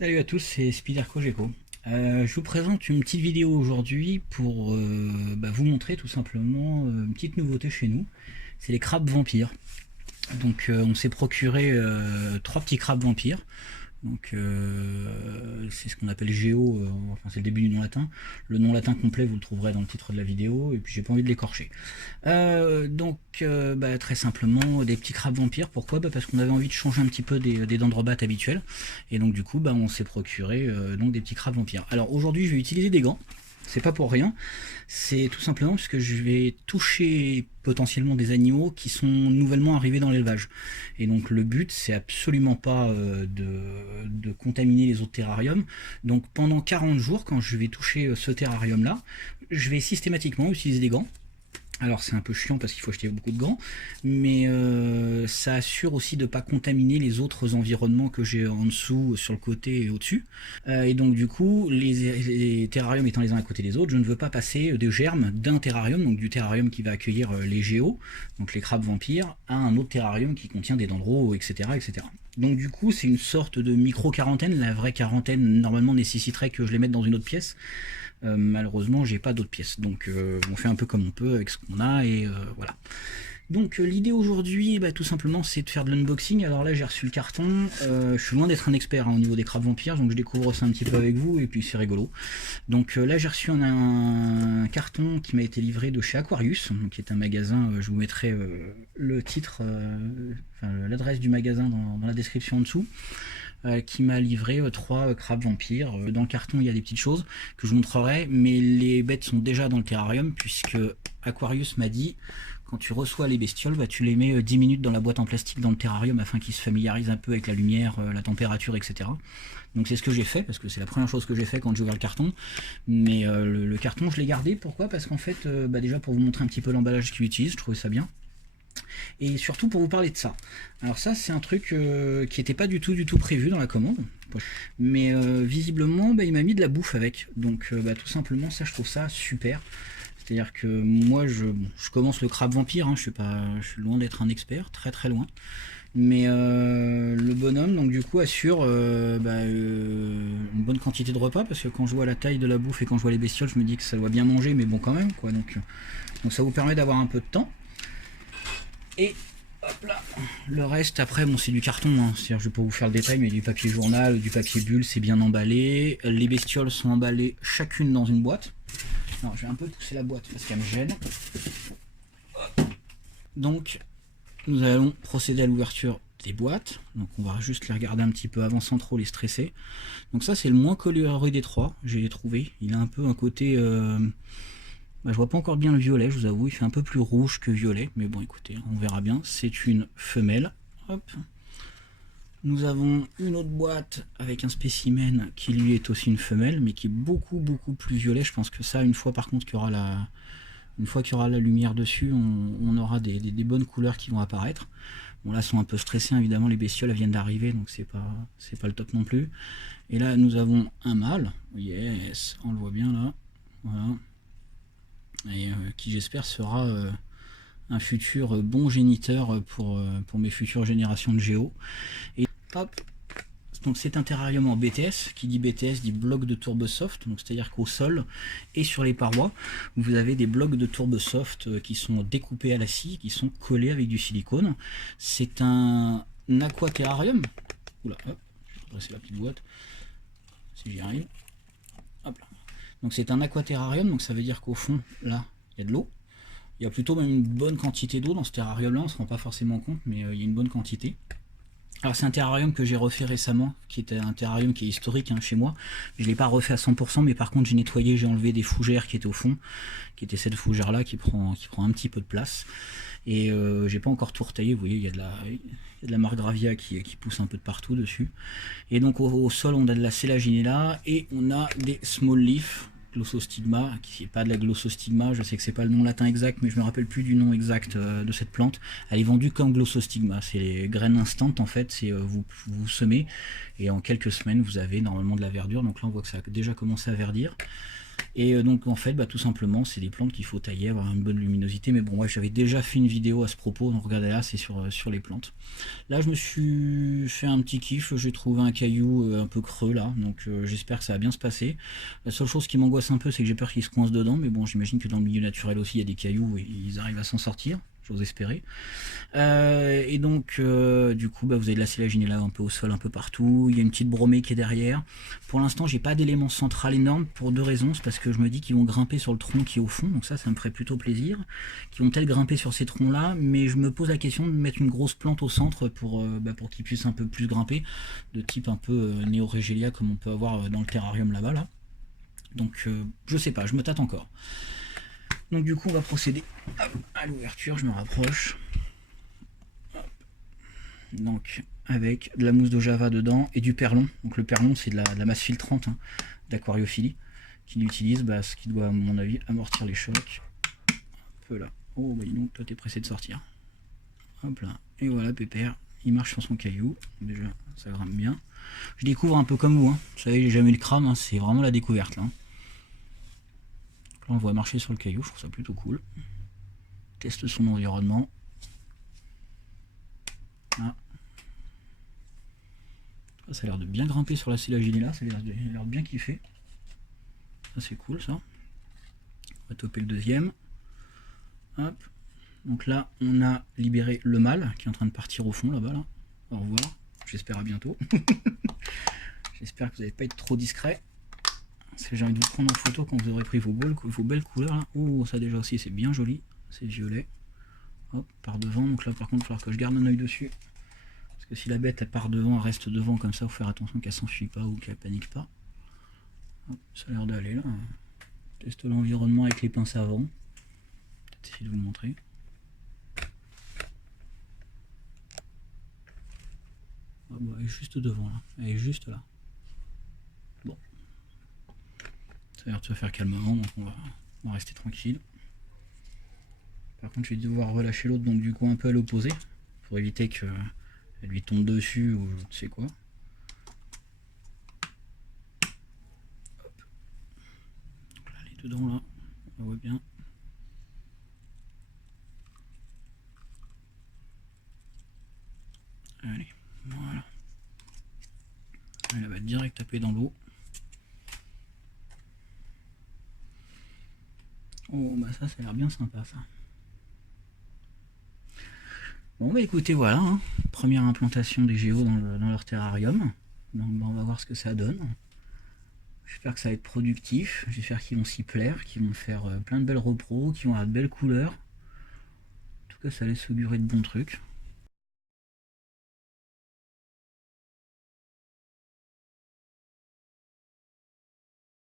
Salut à tous, c'est Spiderco Gecko. Je vous présente une petite vidéo aujourd'hui pour vous montrer tout simplement une petite nouveauté chez nous. C'est les crabes vampires. Donc on s'est procuré trois petits crabes vampires. Donc c'est ce qu'on appelle Géo, enfin c'est le début du nom latin. Le nom latin complet vous le trouverez dans le titre de la vidéo et puis j'ai pas envie de l'écorcher. Très simplement des petits crabes vampires. Pourquoi? Parce qu'on avait envie de changer un petit peu des dendrobates habituels et donc du coup on s'est procuré donc des petits crabes vampires. Alors aujourd'hui je vais utiliser des gants. C'est pas pour rien, c'est tout simplement parce que je vais toucher potentiellement des animaux qui sont nouvellement arrivés dans l'élevage. Et donc le but, c'est absolument pas de contaminer les autres terrariums. Donc pendant 40 jours, quand je vais toucher ce terrarium-là, je vais systématiquement utiliser des gants. Alors c'est un peu chiant parce qu'il faut acheter beaucoup de gants, mais ça assure aussi de ne pas contaminer les autres environnements que j'ai en dessous, sur le côté et au-dessus. Et donc du coup, les terrariums étant les uns à côté des autres, je ne veux pas passer des germes d'un terrarium, donc du terrarium qui va accueillir les géos, donc les crabes vampires, à un autre terrarium qui contient des dendros, etc. etc. Donc du coup, c'est une sorte de micro-quarantaine. La vraie quarantaine, normalement, nécessiterait que je les mette dans une autre pièce. Malheureusement, j'ai pas d'autres pièces. Donc on fait un peu comme on peut avec ce qu'on a et voilà. Donc l'idée aujourd'hui, tout simplement, c'est de faire de l'unboxing. Alors là, j'ai reçu le carton. Je suis loin d'être un expert au niveau des crabes vampires, donc je découvre ça un petit peu avec vous et puis c'est rigolo. Donc là, j'ai reçu un carton qui m'a été livré de chez Aquarius, qui est un magasin. Je vous mettrai le titre, l'adresse du magasin dans la description en dessous. Qui m'a livré trois crabes vampires. Dans le carton, il y a des petites choses que je vous montrerai, mais les bêtes sont déjà dans le terrarium, puisque Aquarius m'a dit, quand tu reçois les bestioles, tu les mets 10 minutes dans la boîte en plastique dans le terrarium afin qu'ils se familiarisent un peu avec la lumière, la température, etc. Donc c'est ce que j'ai fait, parce que c'est la première chose que j'ai fait quand j'ai ouvert le carton. Mais le carton, je l'ai gardé. Pourquoi? Parce qu'en fait, déjà pour vous montrer un petit peu l'emballage qu'il utilise, je trouvais ça bien. Et surtout pour vous parler de ça. Alors ça, c'est un truc qui n'était pas du tout prévu dans la commande. Mais visiblement, il m'a mis de la bouffe avec. Donc tout simplement, ça, je trouve ça super. C'est-à-dire que moi, je commence le crabe vampire. Je suis loin d'être un expert, très loin. Mais le bonhomme, donc du coup, assure une bonne quantité de repas. Parce que quand je vois la taille de la bouffe et quand je vois les bestioles, je me dis que ça doit bien manger, mais bon quand même, quoi. Donc ça vous permet d'avoir un peu de temps. Et hop là, le reste après c'est du carton, c'est-à-dire je vais pas vous faire le détail, mais du papier journal, du papier bulle, c'est bien emballé. Les bestioles sont emballées chacune dans une boîte. Alors je vais un peu pousser la boîte parce qu'elle me gêne. Donc nous allons procéder à l'ouverture des boîtes. Donc on va juste les regarder un petit peu avant sans trop les stresser. Donc ça c'est le moins coloré des trois, j'ai trouvé. Il a un peu un côté... je vois pas encore bien le violet, je vous avoue, il fait un peu plus rouge que violet, mais bon écoutez, on verra bien. C'est une femelle. Hop. Nous avons une autre boîte avec un spécimen qui lui est aussi une femelle, mais qui est beaucoup plus violet. Je pense que ça, une fois par contre qu'il y aura la lumière dessus, on aura des bonnes couleurs qui vont apparaître. Bon là, sont un peu stressés évidemment, les bestioles elles viennent d'arriver, donc c'est pas le top non plus. Et là, nous avons un mâle. Yes, on le voit bien là. Voilà. Et qui j'espère sera un futur bon géniteur pour mes futures générations de géo. Et hop, donc c'est un terrarium en BTS, qui dit BTS dit bloc de Turbosoft, donc c'est-à-dire qu'au sol et sur les parois, vous avez des blocs de Turbosoft qui sont découpés à la scie, qui sont collés avec du silicone. C'est un aquaterrarium. Oula, hop, je vais redresser la petite boîte, si j'y arrive. Hop là. Donc c'est un aquaterrarium, donc ça veut dire qu'au fond, là, il y a de l'eau. Il y a plutôt même une bonne quantité d'eau dans ce terrarium là, on ne se rend pas forcément compte, mais il y a une bonne quantité. Alors c'est un terrarium que j'ai refait récemment, qui est un terrarium qui est historique chez moi. Je ne l'ai pas refait à 100%, mais par contre j'ai nettoyé, j'ai enlevé des fougères qui étaient au fond, qui étaient cette fougère là qui prend un petit peu de place. Et j'ai pas encore tout retaillé, vous voyez, il y a de la margravia qui pousse un peu de partout dessus. Et donc au sol on a de la sélaginella et on a des small leaf glossostigma, qui n'est pas de la glossostigma, je sais que c'est pas le nom latin exact, mais je me rappelle plus du nom exact de cette plante. Elle est vendue comme glossostigma, c'est les graines instantes en fait, c'est vous semez et en quelques semaines vous avez normalement de la verdure. Donc là on voit que ça a déjà commencé à verdir. Et donc en fait, tout simplement, c'est des plantes qu'il faut tailler, avoir une bonne luminosité. Mais bon, ouais, j'avais déjà fait une vidéo à ce propos, donc regardez là, c'est sur les plantes. Là, je me suis fait un petit kiff, j'ai trouvé un caillou un peu creux là, donc j'espère que ça va bien se passer. La seule chose qui m'angoisse un peu, c'est que j'ai peur qu'il se coince dedans, mais bon, j'imagine que dans le milieu naturel aussi, il y a des cailloux et ils arrivent à s'en sortir. J'ose espérer. Et donc, du coup, vous avez de la sélaginella un peu au sol, un peu partout. Il y a une petite bromée qui est derrière. Pour l'instant, j'ai pas d'élément central énorme pour deux raisons. C'est parce que je me dis qu'ils vont grimper sur le tronc qui est au fond, donc ça me ferait plutôt plaisir. Qu'ils vont peut-être grimper sur ces troncs-là, mais je me pose la question de mettre une grosse plante au centre pour qu'ils puissent un peu plus grimper, de type un peu Neoregelia comme on peut avoir dans le terrarium là-bas. Là. Donc, je sais pas, je me tâte encore. Donc du coup on va procéder à l'ouverture, je me rapproche. Hop. Donc avec de la mousse de java dedans et du perlon. Donc le perlon c'est de la masse filtrante d'aquariophilie qu'il utilise, ce qui doit à mon avis amortir les chocs. Un peu là. Oh donc toi t'es pressé de sortir. Hop là. Et voilà pépère, il marche sur son caillou. Déjà ça grimpe bien. Je découvre un peu comme vous, vous savez j'ai jamais eu le crâne, c'est vraiment la découverte là. Là on le voit marcher sur le caillou, je trouve ça plutôt cool. Teste son environnement. Ah. Ça a l'air de bien grimper sur la sélaginella, ça a l'air de bien kiffer. Ça c'est cool ça. On va toper le deuxième. Hop. Donc là on a libéré le mâle qui est en train de partir au fond là-bas. Là. Au revoir, j'espère à bientôt. J'espère que vous n'allez pas être trop discret. Parce que j'ai envie de vous prendre en photo quand vous aurez pris vos belles couleurs. Là. Oh, ça déjà aussi, c'est bien joli. C'est violet. Hop, par devant. Donc là, par contre, il va falloir que je garde un œil dessus. Parce que si la bête, elle part devant, elle reste devant comme ça, il faut faire attention qu'elle s'enfuit pas ou qu'elle panique pas. Hop, ça a l'air d'aller là. Teste l'environnement avec les pinces avant. Peut-être essayer de vous le montrer. Oh, elle est juste devant là. Elle est juste là. Bon. Ça a l'air de se faire calmement, donc on va rester tranquille. Par contre, je vais devoir relâcher l'autre, donc du coup un peu à l'opposé, pour éviter qu'elle lui tombe dessus ou je ne sais quoi. Hop. Donc là, elle est dedans là, on la voit bien. Allez, voilà. Elle va direct taper dans l'eau. Oh ça a l'air bien sympa ça. Bon écoutez voilà, première implantation des géos dans leur terrarium. Donc on va voir ce que ça donne. J'espère que ça va être productif, j'espère qu'ils vont s'y plaire, qu'ils vont faire plein de belles repros, qu'ils vont avoir de belles couleurs. En tout cas ça laisse augurer de bons trucs.